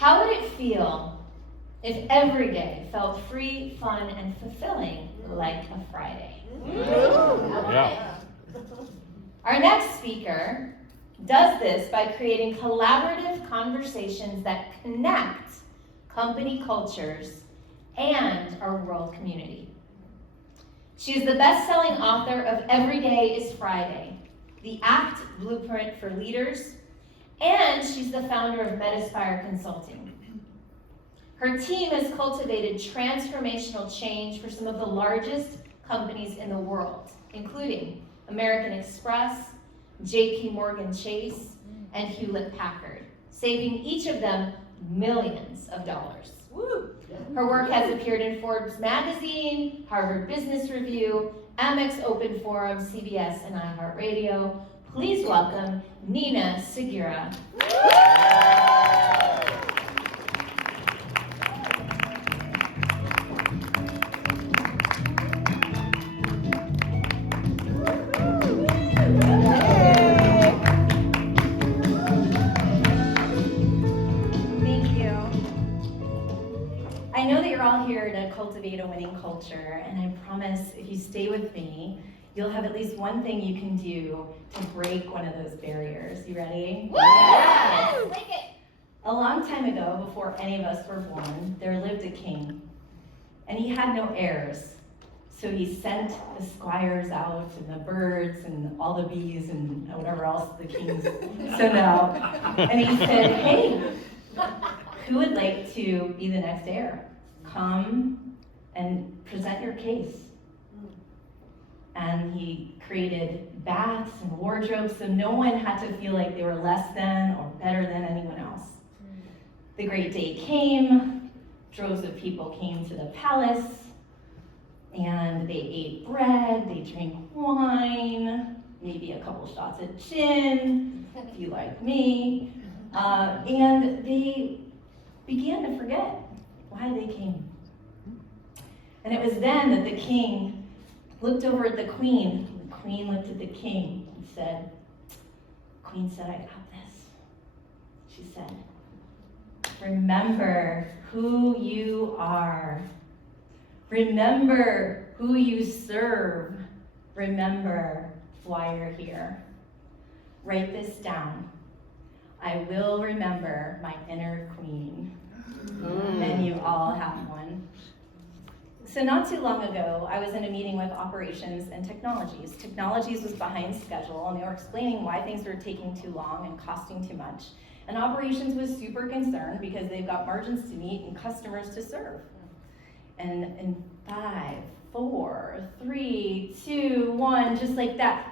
How would it feel if every day felt free, fun, and fulfilling like a Friday? Yeah. Our next speaker does this by creating collaborative conversations that connect company cultures and our world community. She is the best-selling author of Every Day is Friday, the ACT Blueprint for Leaders, and she's the founder of Metaspire Consulting. Her team has cultivated transformational change for some of the largest companies in the world, including American Express, JP Morgan Chase, and Hewlett Packard, saving each of them millions of dollars. Her work has appeared in Forbes magazine, Harvard Business Review, Amex Open Forum, CBS, and iHeartRadio. Please welcome Nina Segura. I know that you're all here to cultivate a winning culture, and I promise if you stay with me, you'll have at least one thing you can do to break one of those barriers. You ready? Yes! A long time ago, before any of us were born, there lived a king, and he had no heirs. So he sent the squires out, and the birds, and all the bees, and whatever else the kings send out. And he said, hey, who would like to be the next heir? Come and present your case. And he created baths and wardrobes so no one had to feel like they were less than or better than anyone else. The great day came, droves of people came to the palace, and they ate bread, they drank wine, maybe a couple shots of gin, if you like me, and they began to forget why they came. And it was then that the king looked over at the queen. The queen looked at the king and said, Queen said, I got this. She said, remember who you are. Remember who you serve. Remember why you're here. Write this down. I will remember my inner queen. And you all have one. So not too long ago, I was in a meeting with operations and technologies. Technologies was behind schedule, and they were explaining why things were taking too long and costing too much. And operations was super concerned because they've got margins to meet and customers to serve. And in 5, 4, 3, 2, 1, just like that,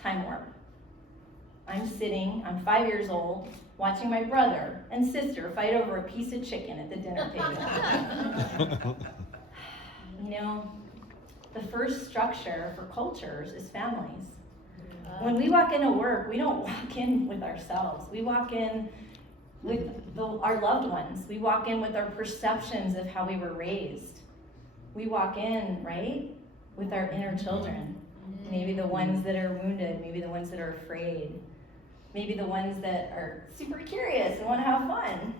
time warp. I'm 5 years old, watching my brother and sister fight over a piece of chicken at the dinner table. You know, the first structure for cultures is families. When we walk into work, we don't walk in with ourselves. We walk in with our loved ones. We walk in with our perceptions of how we were raised. We walk in, right, with our inner children. Maybe the ones that are wounded, maybe the ones that are afraid. Maybe the ones that are super curious and want to have fun.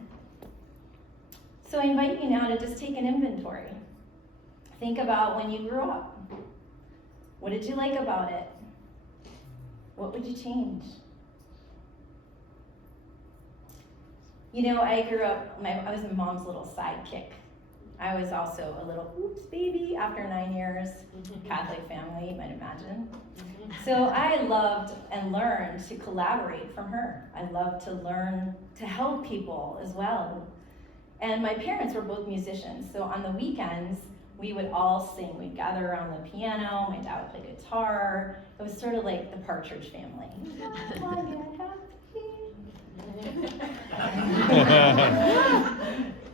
So I invite you now to just take an inventory. Think about when you grew up. What did you like about it? What would you change? You know, I grew up, I was my mom's little sidekick. I was also a little oops baby after 9 years, Catholic family, you might imagine. So I loved and learned to collaborate from her. I loved to learn to help people as well. And my parents were both musicians, so on the weekends, we would all sing. We'd gather around the piano, my dad would play guitar. It was sort of like the Partridge Family.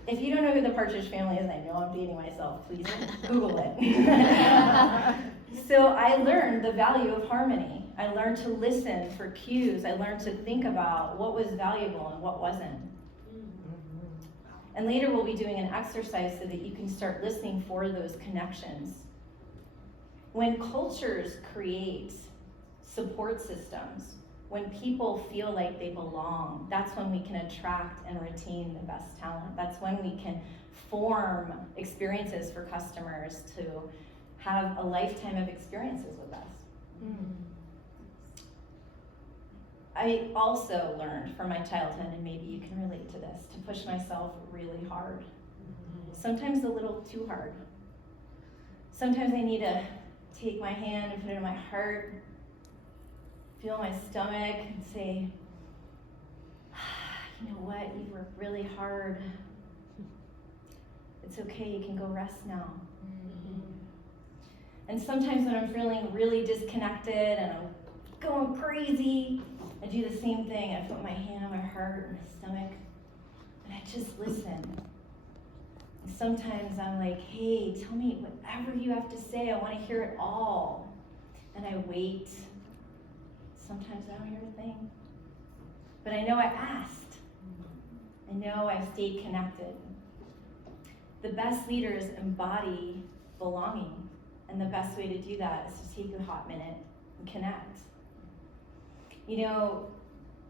If you don't know who the Partridge Family is, I know I'm dating myself, please Google it. So I learned the value of harmony. I learned to listen for cues. I learned to think about what was valuable and what wasn't. And later we'll be doing an exercise so that you can start listening for those connections. When cultures create support systems, when people feel like they belong, that's when we can attract and retain the best talent. That's when we can form experiences for customers to have a lifetime of experiences with us. I also learned from my childhood, and maybe you can relate to this, to push myself really hard. Sometimes a little too hard. Sometimes I need to take my hand and put it in my heart, feel my stomach, and say, you know what, you worked really hard. It's okay, you can go rest now. And sometimes when I'm feeling really disconnected and I'm going crazy, I do the same thing. I put my hand on my heart and my stomach, and I just listen. And sometimes I'm like, hey, tell me whatever you have to say. I want to hear it all. And I wait. Sometimes I don't hear a thing. But I know I asked. I know I stayed connected. The best leaders embody belonging. And the best way to do that is to take a hot minute and connect. You know,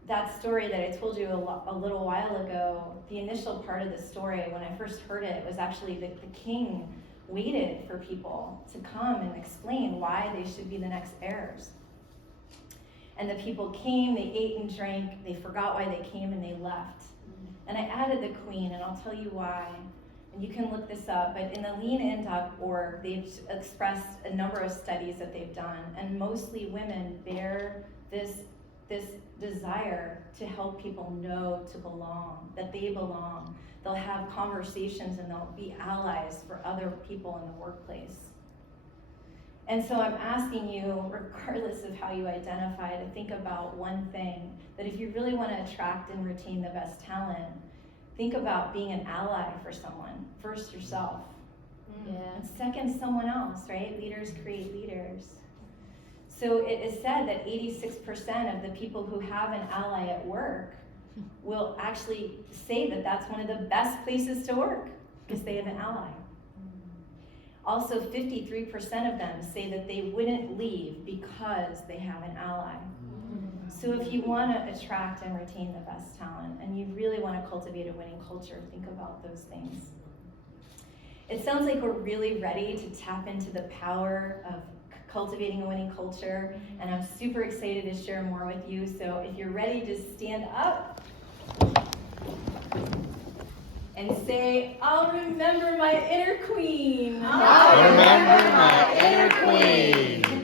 that story that I told you a little while ago, the initial part of the story, when I first heard it, was actually that the king waited for people to come and explain why they should be the next heirs. And the people came, they ate and drank, they forgot why they came, and they left. And I added the queen, and I'll tell you why. And you can look this up, but in the leanin.org, they've expressed a number of studies that they've done, and mostly women bear this desire to help people know to belong, that they belong. They'll have conversations and they'll be allies for other people in the workplace. And so I'm asking you, regardless of how you identify, to think about one thing, that if you really want to attract and retain the best talent, think about being an ally for someone. First, yourself. And second, someone else, right? Leaders create leaders. So it is said that 86% of the people who have an ally at work will actually say that that's one of the best places to work because they have an ally. Also, 53% of them say that they wouldn't leave because they have an ally. So if you want to attract and retain the best talent, and you really want to cultivate a winning culture, think about those things. It sounds like we're really ready to tap into the power of cultivating a winning culture, and I'm super excited to share more with you. So if you're ready, just stand up and say, I'll remember my inner queen. I'll remember my inner queen.